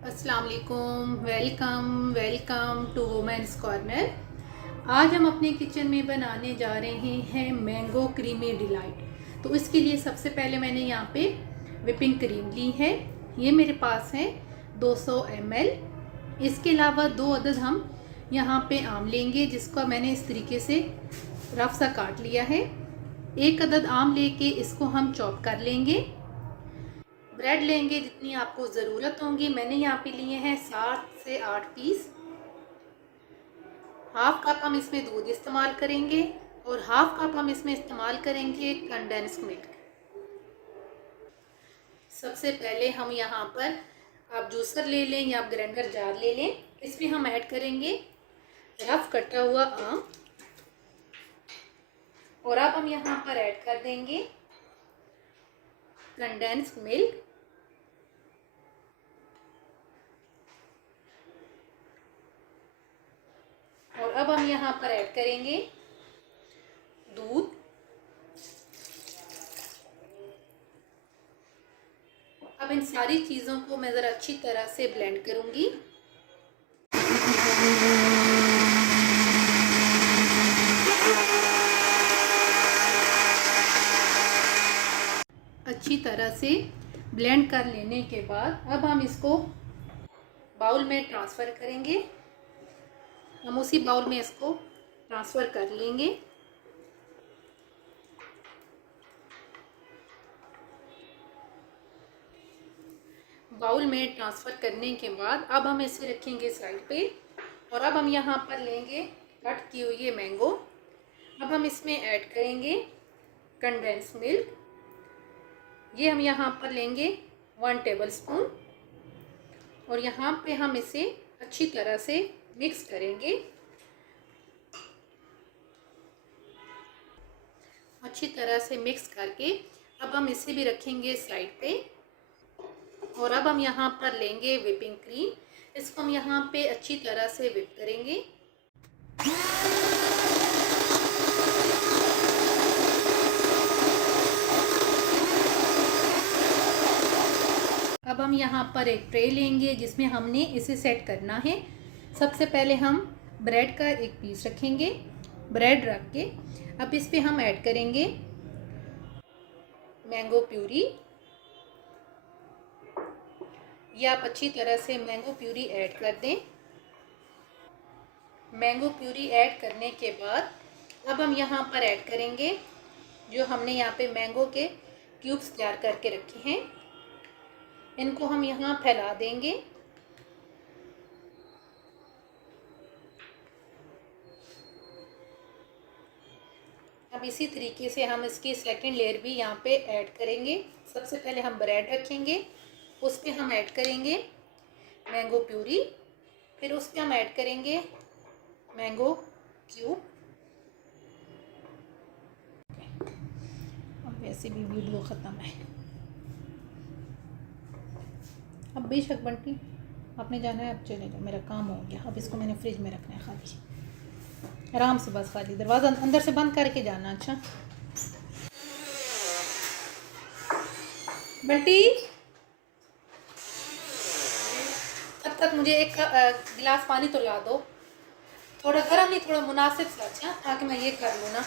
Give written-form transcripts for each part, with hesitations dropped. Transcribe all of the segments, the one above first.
अस्सलाम वालेकुम। Welcome welcome to women's corner. आज हम अपने किचन में बनाने जा रहे हैं मैंगो क्रीमी डिलाइट। तो इसके लिए सबसे पहले मैंने यहाँ पे विपिंग क्रीम ली है। ये मेरे पास है 200 ml। इसके अलावा 2 अदद हम यहाँ पे आम लेंगे, जिसका मैंने इस तरीके से रफ सा काट लिया है। 1 अदद आम लेके इसको हम चॉप कर लेंगे। ब्रेड लेंगे जितनी आपको ज़रूरत होगी। मैंने यहाँ पे लिए हैं 7 से 8 पीस। हाफ कप हम इसमें दूध इस्तेमाल करेंगे और हाफ कप हम इसमें इस्तेमाल करेंगे कंडेंस मिल्क। सबसे पहले हम यहाँ पर, आप जूसर ले लें या आप ग्राइंडर जार ले लें, इसमें हम ऐड करेंगे रफ कटा हुआ आम। और अब हम यहाँ पर ऐड कर देंगे कंडेंस मिल्क। और अब हम यहाँ पर ऐड करेंगे दूध। अब इन सारी चीज़ों को मैं ज़रा अच्छी तरह से ब्लेंड करूँगी। अच्छी तरह से ब्लेंड कर लेने के बाद अब हम इसको बाउल में ट्रांसफ़र करेंगे। हम उसी बाउल में इसको ट्रांसफ़र कर लेंगे। बाउल में ट्रांसफ़र करने के बाद अब हम इसे रखेंगे साइड पे। और अब हम यहाँ पर लेंगे कट की हुई ये मैंगो। अब हम इसमें ऐड करेंगे कंडेंस मिल्क। ये हम यहाँ पर लेंगे 1 टेबलस्पून। और यहाँ पे हम इसे अच्छी तरह से मिक्स करेंगे। अच्छी तरह से मिक्स करके अब हम इसे भी रखेंगे साइड पे। और अब हम यहाँ पर लेंगे विपिंग क्रीम। इसको हम यहाँ पे अच्छी तरह से विप करेंगे। अब हम यहाँ पर एक ट्रे लेंगे जिसमें हमने इसे सेट करना है। सबसे पहले हम ब्रेड का एक पीस रखेंगे। ब्रेड रख के अब इस पे हम ऐड करेंगे मैंगो प्यूरी। ये आप अच्छी तरह से मैंगो प्यूरी ऐड कर दें। मैंगो प्यूरी ऐड करने के बाद अब हम यहाँ पर ऐड करेंगे जो हमने यहाँ पे मैंगो के क्यूब्स तैयार करके रखे हैं। इनको हम यहाँ फैला देंगे। अब इसी तरीके से हम इसकी सेकंड लेयर भी यहाँ पे ऐड करेंगे। सबसे पहले हम ब्रेड रखेंगे, उस पर हम ऐड करेंगे मैंगो प्यूरी। फिर उस पर हम ऐड करेंगे मैंगो क्यूब। अब वैसे भी वीडियो ख़त्म है। अब बेशक बंटी आपने जाना है, अब चले जाओ, मेरा काम हो गया। अब इसको मैंने फ्रिज में रखना है खाली, आराम से, बस खाली दरवाज़ा अंदर से बंद करके जाना। अच्छा बंटी, तब तक मुझे एक गिलास पानी तो ला दो, थोड़ा गर्म नहीं, थोड़ा मुनासिब सा, अच्छा, ताकि मैं ये कर लूँ ना।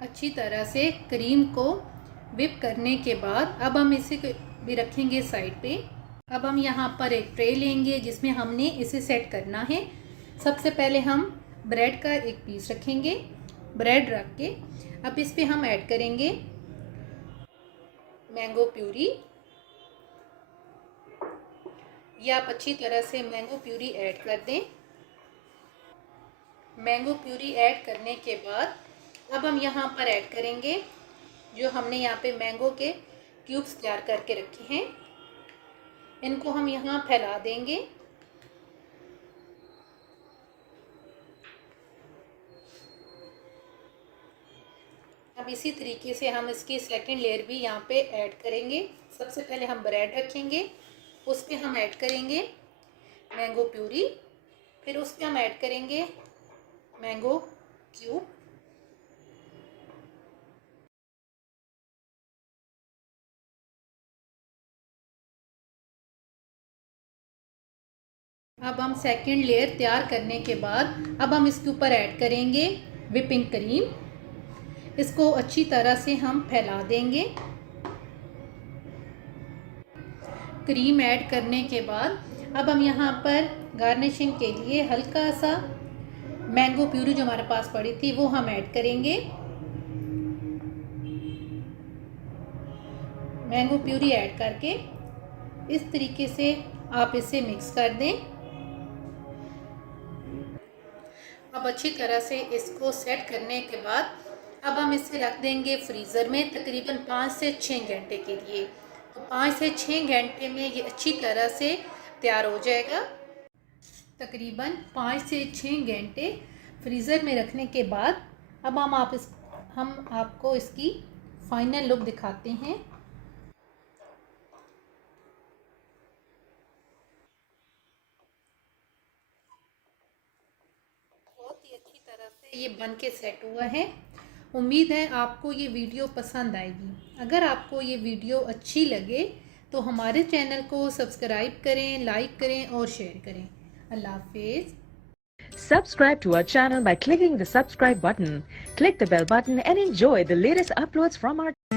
अच्छी तरह से क्रीम को विप करने के बाद अब हम इसे भी रखेंगे साइड पे। अब हम यहाँ पर एक ट्रे लेंगे जिसमें हमने इसे सेट करना है। सबसे पहले हम ब्रेड का एक पीस रखेंगे। ब्रेड रख के अब इस पे हम ऐड करेंगे मैंगो प्यूरी। या आप अच्छी तरह से मैंगो प्यूरी ऐड कर दें। मैंगो प्यूरी ऐड करने के बाद अब हम यहाँ पर ऐड करेंगे जो हमने यहाँ पे मैंगो के क्यूब्स तैयार करके रखे हैं। इनको हम यहाँ फैला देंगे। अब इसी तरीके से हम इसकी सेकंड लेयर भी यहाँ पे ऐड करेंगे। सबसे पहले हम ब्रेड रखेंगे, उस पर हम ऐड करेंगे मैंगो प्यूरी, फिर उस पर हम ऐड करेंगे मैंगो क्यूब। अब हम सेकंड लेयर तैयार करने के बाद अब हम इसके ऊपर ऐड करेंगे व्हिपिंग क्रीम। इसको अच्छी तरह से हम फैला देंगे। क्रीम ऐड करने के बाद अब हम यहाँ पर गार्निशिंग के लिए हल्का सा मैंगो प्यूरी जो हमारे पास पड़ी थी वो हम ऐड करेंगे। मैंगो प्यूरी ऐड करके इस तरीके से आप इसे मिक्स कर दें। अब अच्छी तरह से इसको सेट करने के बाद अब हम इसे रख देंगे फ्रीज़र में तकरीबन 5 से 6 घंटे के लिए। तो 5 से 6 घंटे में ये अच्छी तरह से तैयार हो जाएगा। तकरीबन 5 से 6 घंटे फ्रीज़र में रखने के बाद अब हम आपको इसकी फाइनल लुक दिखाते हैं। बहुत ही अच्छी तरह से ये बन के सेट हुआ है। उम्मीद है आपको ये वीडियो पसंद आएगी। अगर आपको ये वीडियो अच्छी लगे तो हमारे चैनल को सब्सक्राइब करें, लाइक करें और शेयर करें। अल्लाह हाफिज़। Subscribe to our channel by clicking the subscribe button. Click the bell button and enjoy the latest uploads from our channel.